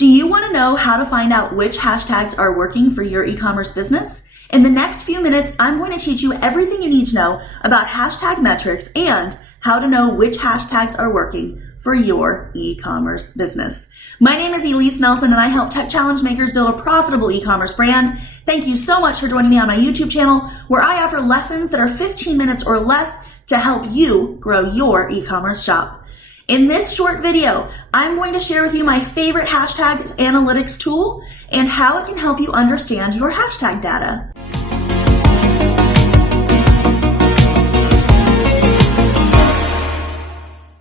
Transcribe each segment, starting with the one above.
Do you want to know how to find out which hashtags are working for your e-commerce business? In the next few minutes, I'm going to teach you everything you need to know about hashtag metrics and how to know which hashtags are working for your e-commerce business. My name is ELISE Nelson and I help tech challenge makers build a profitable e-commerce brand. Thank you so much for joining me on my YouTube channel, where I offer lessons that are 15 minutes or less to help you grow your e-commerce shop. In this short video, I'm going to share with you my favorite hashtag analytics tool and how it can help you understand your hashtag data.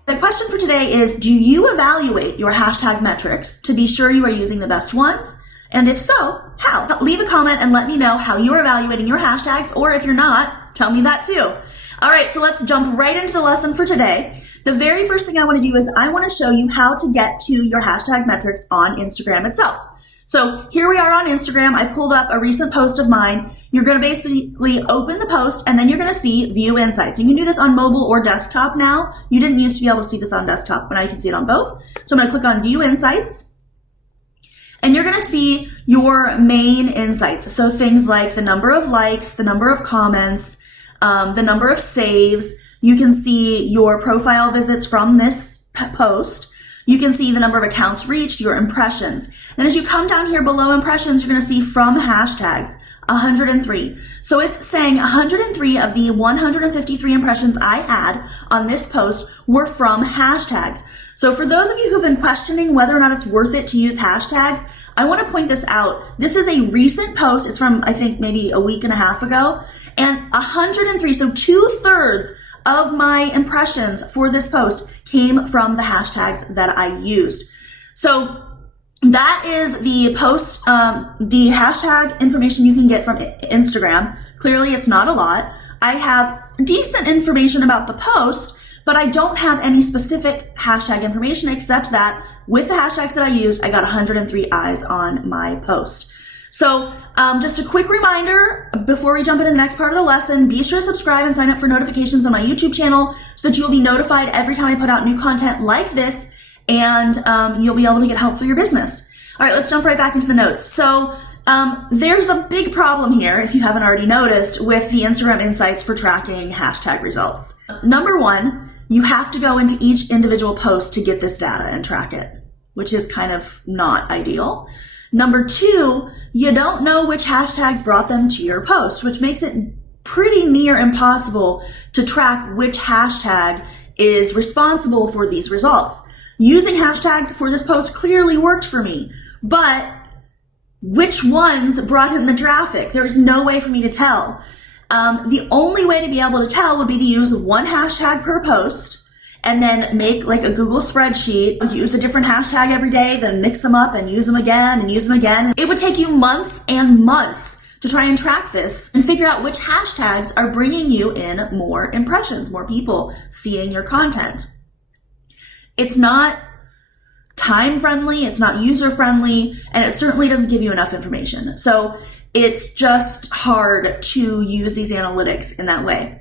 The question for today is, do you evaluate your hashtag metrics to be sure you are using the best ones? And if so, how? Leave a comment and let me know how you're evaluating your hashtags, or if you're not, tell me that too. All right, so let's jump right into the lesson for today. The very first thing I want to do is I want to show you how to get to your hashtag metrics on Instagram itself. So here we are on Instagram. I pulled up a recent post of mine. You're going to basically open the post and then you're going to see View Insights. You can do this on mobile or desktop now. You didn't used to be able to see this on desktop, but now you can see it on both. So I'm going to click on View Insights. And you're going to see your main insights. So things like the number of likes, the number of comments, the number of saves. You can see your profile visits from this post. You can see the number of accounts reached, your impressions. Then as you come down here below impressions, you're going to see from hashtags, 103. So it's saying 103 of the 153 impressions I had on this post were from hashtags. So for those of you who've been questioning whether or not it's worth it to use hashtags, I want to point this out. This is a recent post. It's from, I think, maybe a week and a half ago. And 103, so 2/3 of my impressions for this post came from the hashtags that I used. So that is the post, the hashtag information you can get from Instagram. Clearly, it's not a lot. I have decent information about the post, but I don't have any specific hashtag information except that with the hashtags that I used, I got 103 eyes on my post. So just a quick reminder before we jump into the next part of the lesson, be sure to subscribe and sign up for notifications on my YouTube channel so that you'll be notified every time I put out new content like this, and you'll be able to get help for your business. All right, let's jump right back into the notes. So there's a big problem here, if you haven't already noticed, with the Instagram Insights for tracking hashtag results. Number one, you have to go into each individual post to get this data and track it, which is kind of not ideal. Number two, you don't know which hashtags brought them to your post, which makes it pretty near impossible to track which hashtag is responsible for these results. Using hashtags for this post clearly worked for me, but which ones brought in the traffic? There is no way for me to tell. The only way to be able to tell would be to use one hashtag per post and then make like a Google spreadsheet, use a different hashtag every day, then mix them up and use them again and use them again. It would take you months and months to try and track this and figure out which hashtags are bringing you in more impressions, more people seeing your content. It's not time friendly, it's not user friendly, and it certainly doesn't give you enough information. So it's just hard to use these analytics in that way.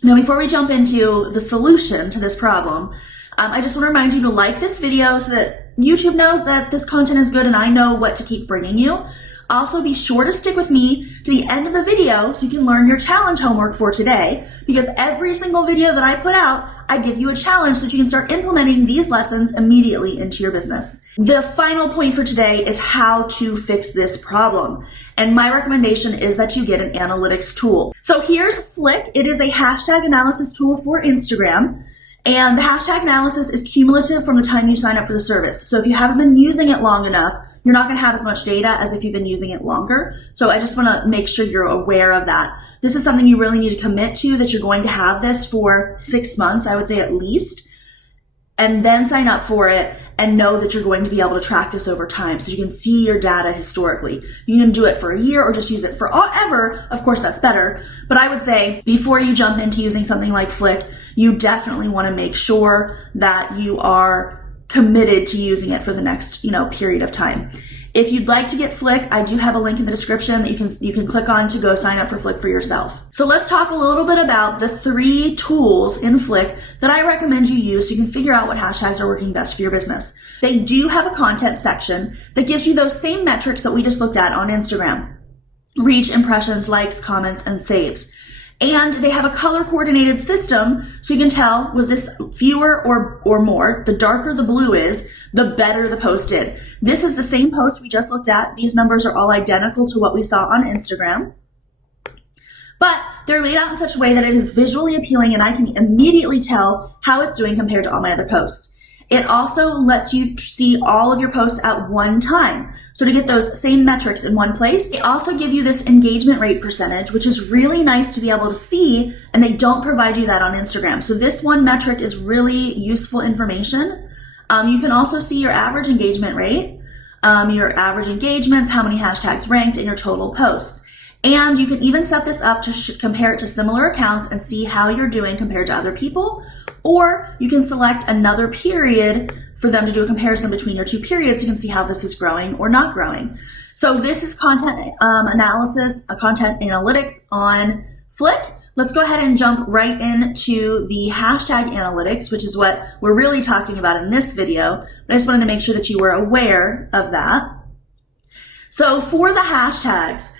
Now, before we jump into the solution to this problem, I just want to remind you to like this video so that YouTube knows that this content is good and I know what to keep bringing you. Also, be sure to stick with me to the end of the video so you can learn your challenge homework for today, because every single video that I put out, I give you a challenge so that you can start implementing these lessons immediately into your business. The final point for today is how to fix this problem. And my recommendation is that you get an analytics tool. So here's Flick. It is a hashtag analysis tool for Instagram. And the hashtag analysis is cumulative from the time you sign up for the service. So if you haven't been using it long enough, you're not going to have as much data as if you've been using it longer. So I just want to make sure you're aware of that. This is something you really need to commit to, that you're going to have this for 6 months, I would say at least, and then sign up for it and know that you're going to be able to track this over time so you can see your data historically. You can do it for a year or just use it forever. Of course, that's better. But I would say before you jump into using something like Flick, you definitely want to make sure that you are committed to using it for the next, period of time. If you'd like to get Flick, I do have a link in the description that you can click on to go sign up for Flick for yourself. So let's talk a little bit about the 3 tools in Flick that I recommend you use so you can figure out what hashtags are working best for your business. They do have a content section that gives you those same metrics that we just looked at on Instagram. Reach, impressions, likes, comments, and saves. And they have a color coordinated system so you can tell, was this fewer or more? The darker the blue is, the better the post did. This is the same post we just looked at. These numbers are all identical to what we saw on Instagram. But they're laid out in such a way that it is visually appealing and I can immediately tell how it's doing compared to all my other posts. It also lets you see all of your posts at one time. So to get those same metrics in one place, they also give you this engagement rate percentage, which is really nice to be able to see, and they don't provide you that on Instagram. So this one metric is really useful information. You can also see your average engagement rate, your average engagements, how many hashtags ranked, and your total posts. And you can even set this up to compare it to similar accounts and see how you're doing compared to other people. Or you can select another period for them to do a comparison between your two periods. You can see how this is growing or not growing. So this is content analysis, content analytics on Flick. Let's go ahead and jump right into the hashtag analytics, which is what we're really talking about in this video. But I just wanted to make sure that you were aware of that. So for the hashtags,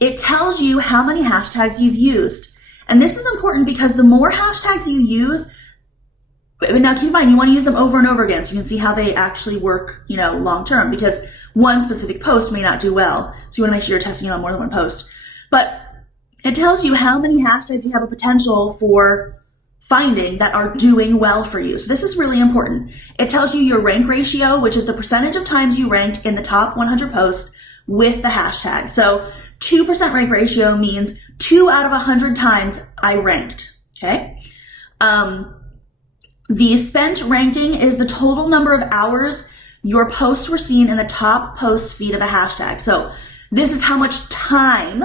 it tells you how many hashtags you've used. And this is important because the more hashtags you use, now keep in mind, you want to use them over and over again so you can see how they actually work, long term, because one specific post may not do well. So you want to make sure you're testing it on more than one post. But it tells you how many hashtags you have a potential for finding that are doing well for you. So this is really important. It tells you your rank ratio, which is the percentage of times you ranked in the top 100 posts with the hashtag. So 2% rank ratio means 2 out of 100 times I ranked, okay? The spent ranking is the total number of hours your posts were seen in the top post feed of a hashtag. So this is how much time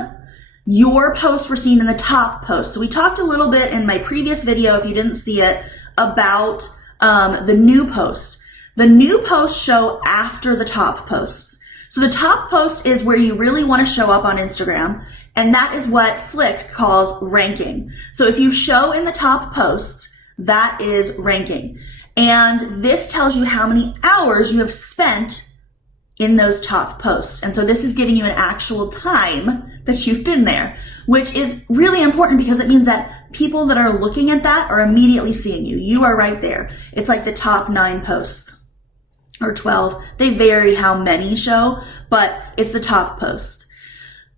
your posts were seen in the top post. So we talked a little bit in my previous video, if you didn't see it, about the new posts. The new posts show after the top posts. So the top post is where you really want to show up on Instagram, and that is what Flick calls ranking. So if you show in the top posts, that is ranking. And this tells you how many hours you have spent in those top posts. And so this is giving you an actual time that you've been there, which is really important because it means that people that are looking at that are immediately seeing you. You are right there. It's like the top 9 posts. Or 12. They vary how many show, but it's the top posts.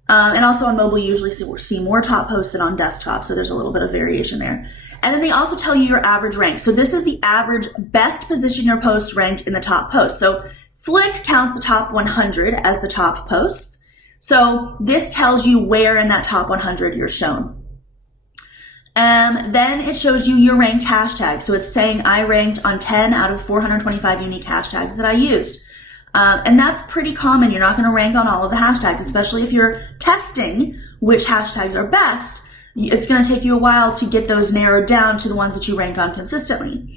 And also on mobile, you usually see more top posts than on desktop, so there's a little bit of variation there. And then they also tell you your average rank. So this is the average best position your post ranked in the top post. So Flick counts the top 100 as the top posts. So this tells you where in that top 100 you're shown. Then it shows you your ranked hashtags. So it's saying I ranked on 10 out of 425 unique hashtags that I used. And that's pretty common. You're not going to rank on all of the hashtags, especially if you're testing which hashtags are best. It's going to take you a while to get those narrowed down to the ones that you rank on consistently.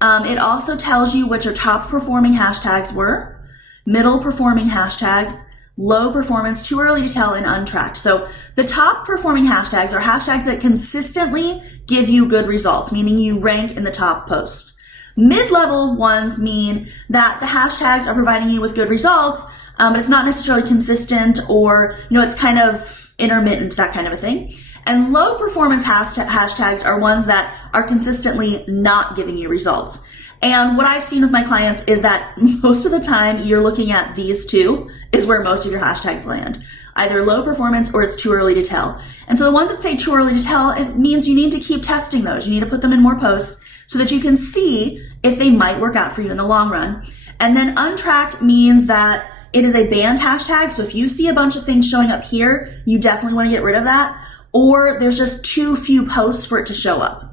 It also tells you what your top performing hashtags were, middle performing hashtags, low performance, too early to tell, and untracked. So the top performing hashtags are hashtags that consistently give you good results, meaning you rank in the top posts. Mid-level ones mean that the hashtags are providing you with good results, but it's not necessarily consistent or, it's kind of intermittent, that kind of a thing. And low performance hashtags are ones that are consistently not giving you results. And what I've seen with my clients is that most of the time you're looking at these two is where most of your hashtags land. Either low performance or it's too early to tell. And so the ones that say too early to tell, it means you need to keep testing those. You need to put them in more posts so that you can see if they might work out for you in the long run. And then untracked means that it is a banned hashtag. So if you see a bunch of things showing up here, you definitely want to get rid of that. Or there's just too few posts for it to show up.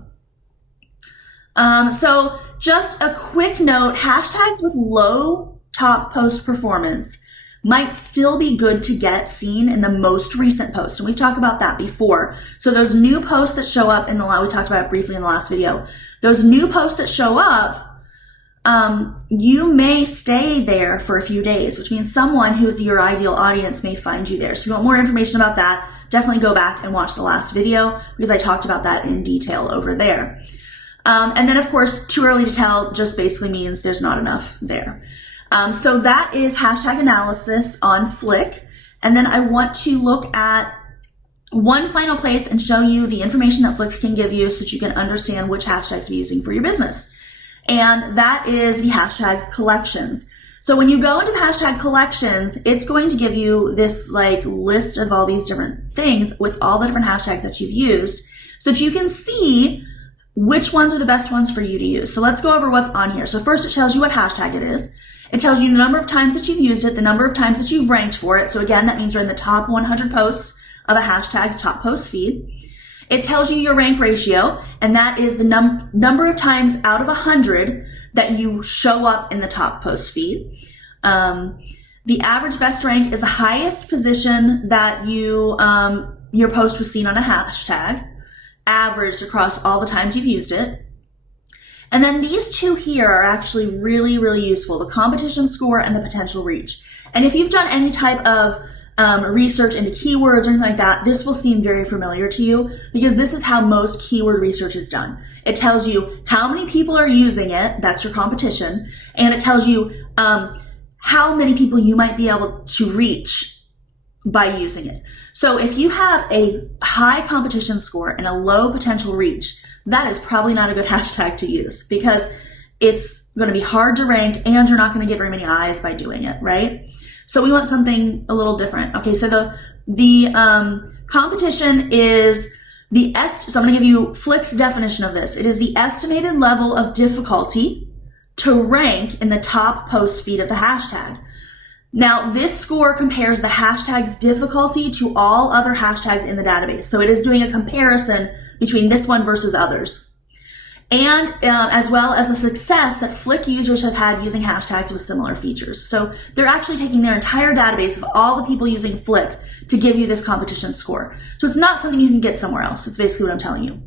So just a quick note, hashtags with low top post performance might still be good to get seen in the most recent post. And we've talked about that before. So those new posts that show up we talked about it briefly in the last video, those new posts that show up, you may stay there for a few days, which means someone who's your ideal audience may find you there. So if you want more information about that, definitely go back and watch the last video because I talked about that in detail over there. And then, of course, too early to tell just basically means there's not enough there. So that is hashtag analysis on Flick. And then I want to look at one final place and show you the information that Flick can give you so that you can understand which hashtags you're using for your business. And that is the hashtag collections. So when you go into the hashtag collections, it's going to give you this like list of all these different things with all the different hashtags that you've used so that you can see which ones are the best ones for you to use. So let's go over what's on here. So first it tells you what hashtag it is. It tells you the number of times that you've used it, the number of times that you've ranked for it. So again, that means you're in the top 100 posts of a hashtag's top post feed. It tells you your rank ratio, and that is the number of times out of 100 that you show up in the top post feed. The average best rank is the highest position that your post was seen on a hashtag, averaged across all the times you've used it. And then these two here are actually really, really useful, the competition score and the potential reach. And if you've done any type of research into keywords or anything like that, this will seem very familiar to you because this is how most keyword research is done. It tells you how many people are using it, that's your competition, and it tells you how many people you might be able to reach by using it. So if you have a high competition score and a low potential reach, that is probably not a good hashtag to use because it's going to be hard to rank and you're not going to get very many eyes by doing it, right? So we want something a little different. Okay, so the competition is so I'm going to give you Flick's definition of this. It is the estimated level of difficulty to rank in the top post feed of the hashtag. Now, this score compares the hashtag's difficulty to all other hashtags in the database. So it is doing a comparison between this one versus others. And as well as the success that Flick users have had using hashtags with similar features. So they're actually taking their entire database of all the people using Flick to give you this competition score. So it's not something you can get somewhere else. It's basically what I'm telling you.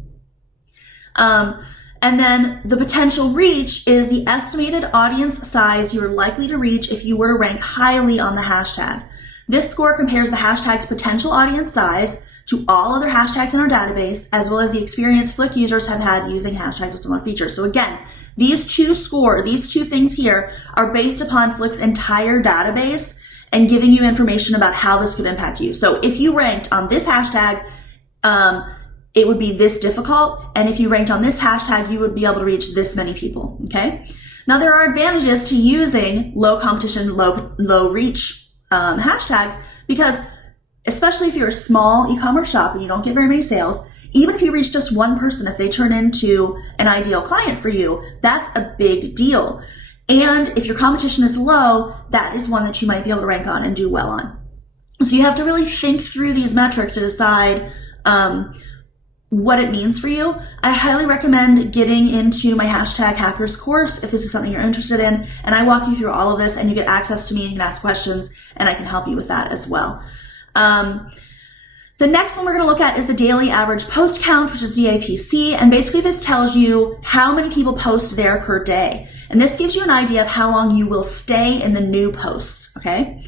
And then the potential reach is the estimated audience size you're likely to reach if you were to rank highly on the hashtag. This score compares the hashtag's potential audience size to all other hashtags in our database, as well as the experience Flick users have had using hashtags with similar features. So again, these two things here are based upon Flick's entire database and giving you information about how this could impact you. So if you ranked on this hashtag, it would be this difficult. And if you ranked on this hashtag, you would be able to reach this many people, okay? Now there are advantages to using low competition, low reach hashtags because especially if you're a small e-commerce shop and you don't get very many sales, even if you reach just one person, if they turn into an ideal client for you, that's a big deal. And if your competition is low, that is one that you might be able to rank on and do well on. So you have to really think through these metrics to decide what it means for you. I highly recommend getting into my hashtag hackers course if this is something you're interested in. And I walk you through all of this and you get access to me and you can ask questions and I can help you with that as well. The next one we're going to look at is the daily average post count, which is DAPC. And basically this tells you how many people post there per day. And this gives you an idea of how long you will stay in the new posts. Okay.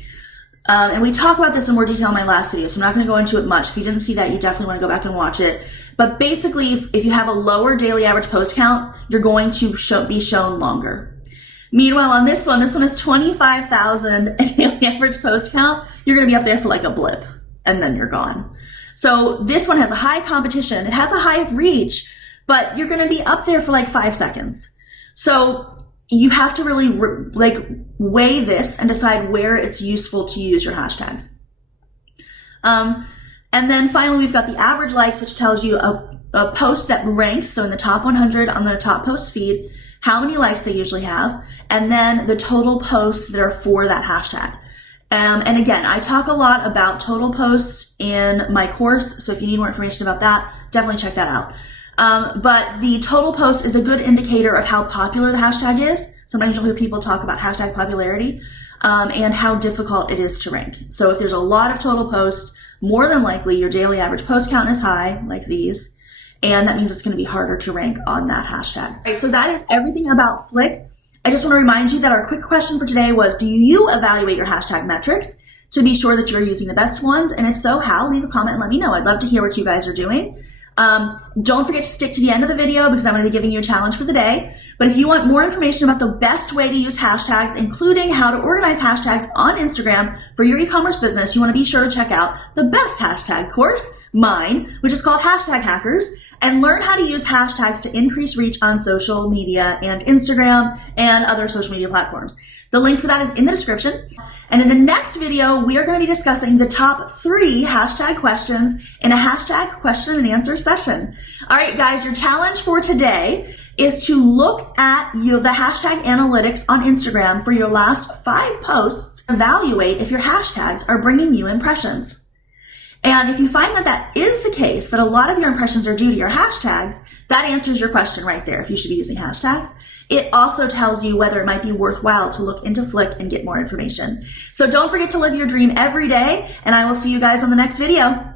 And we talk about this in more detail in my last video, so I'm not going to go into it much. If you didn't see that, you definitely want to go back and watch it. But basically, if you have a lower daily average post count, you're going to be shown longer. Meanwhile, on this one is 25,000 daily average post count. You're going to be up there for like a blip, and then you're gone. So this one has a high competition. It has a high reach, but you're going to be up there for like 5 seconds. So you have to really weigh this and decide where it's useful to use your hashtags. And then finally, we've got the average likes, which tells you a post that ranks, so in the top 100 on their top post feed, how many likes they usually have, and then the total posts that are for that hashtag. And again, I talk a lot about total posts in my course, so if you need more information about that, definitely check that out. But the total post is a good indicator of how popular the hashtag is. Sometimes you'll hear people talk about hashtag popularity, and how difficult it is to rank. So if there's a lot of total posts, more than likely your daily average post count is high, like these, and that means it's going to be harder to rank on that hashtag. All right, so that is everything about Flick. I just want to remind you that our quick question for today was, do you evaluate your hashtag metrics to be sure that you're using the best ones? And if so, how? Leave a comment and let me know. I'd love to hear what you guys are doing. Don't forget to stick to the end of the video because I'm going to be giving you a challenge for the day. But if you want more information about the best way to use hashtags, including how to organize hashtags on Instagram for your e-commerce business, you want to be sure to check out the best hashtag course, mine, which is called Hashtag Hackers, and learn how to use hashtags to increase reach on social media and Instagram and other social media platforms. The link for that is in the description. And in the next video, we are going to be discussing the top 3 hashtag questions in a hashtag question and answer session. All right, guys, your challenge for today is to look at the hashtag analytics on Instagram for your last 5 posts. Evaluate if your hashtags are bringing you impressions. And if you find that that is the case, that a lot of your impressions are due to your hashtags, that answers your question right there if you should be using hashtags. It also tells you whether it might be worthwhile to look into Flick and get more information. So don't forget to live your dream every day, and I will see you guys on the next video.